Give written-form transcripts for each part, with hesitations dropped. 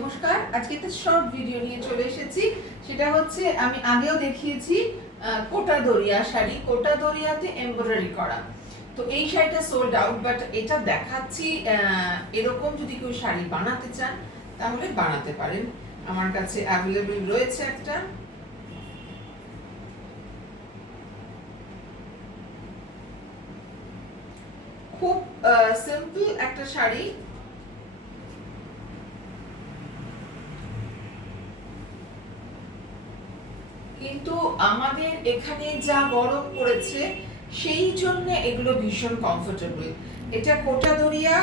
নমস্কার, আজকে একটা শর্ট ভিডিও নিয়ে চলে এসেছি। সেটা হচ্ছে আমি আগেও দেখিয়েছি কোটা দরিয়া শাড়ি, কোটা দরিয়াতে এমব্রয়ডারি করা। তো এই শাড়িটা সোল্ড আউট, বাট এটা দেখাচ্ছি এরকম যদি কেউ শাড়ি বানাতে চান তাহলে বানাতে পারেন। আমার কাছে অ্যাভেলেবল রয়েছে একটা। খুব সিম্পল একটা শাড়ি, কিন্তু আমাদের এখানে যা গরম পড়েছে সেই জন্য এগুলো ভীষণ কমফোর্টেবল। এটা কোটা দরিয়া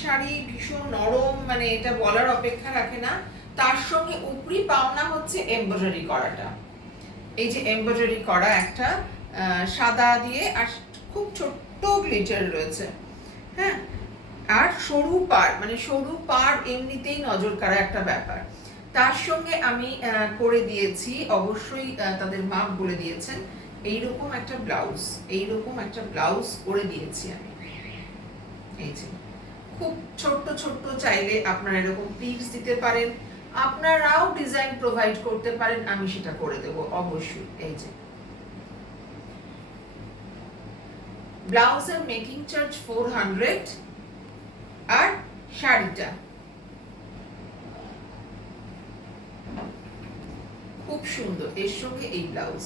শাড়ি, ভীষণ নরম, মানে এটা বলার অপেক্ষা রাখে না। তার সঙ্গে উপরি পাওনা হচ্ছে এমব্রয়ডারি করাটা। এই যে এমব্রয়ডারি করা একটা সাদা দিয়ে, আর খুব ছোট্ট গ্লিটার রয়েছে, হ্যাঁ। আর সরু পাড়, মানে সরু পাড় এমনিতেই নজর কাড়া একটা ব্যাপার। তার সঙ্গে আমি করে দিয়েছি, অবশ্যই তাদের মাপ বলে দিয়েছেন, এইরকম একটা ব্লাউজ, এইরকম একটা ব্লাউজ করে দিয়েছি আমি। এই যে খুব ছোট্ট ছোট্ট, চাইলে আপনারা এরকম প্লিটস দিতে পারেন, আপনারাও ডিজাইন প্রোভাইড করতে পারেন, আমি সেটা করে দেব অবশ্যই। এই যে ব্লাউজের মেকিং চার্জ 400, আর শাড়িটা খুব সুন্দর, এর সঙ্গে এই ব্লাউজ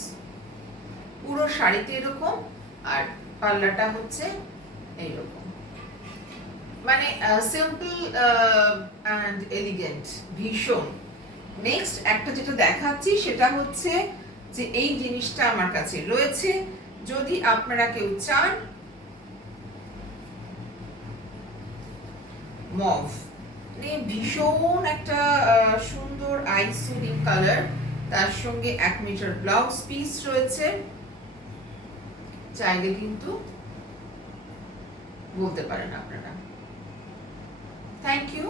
পুরো শাড়িতে এরকম, আর পাল্লাটা হচ্ছে এইরকম, মানে সিম্পল অ্যান্ড এলিগেন্ট, ভীষণ। নেক্সট একটা যেটা দেখাচ্ছি সেটা হচ্ছে যে এই জিনিসটা আমার কাছে রয়েছে, যদি আপনারা কেউ চান। মভ, মানে ভীষণ একটা সুন্দর আইস সুদিং কালার, তার সঙ্গে 1 মিটার ব্লাউজ পিস রয়েছে, চাইলে কিন্তু বলতে পারেন আপনারা। Thank you.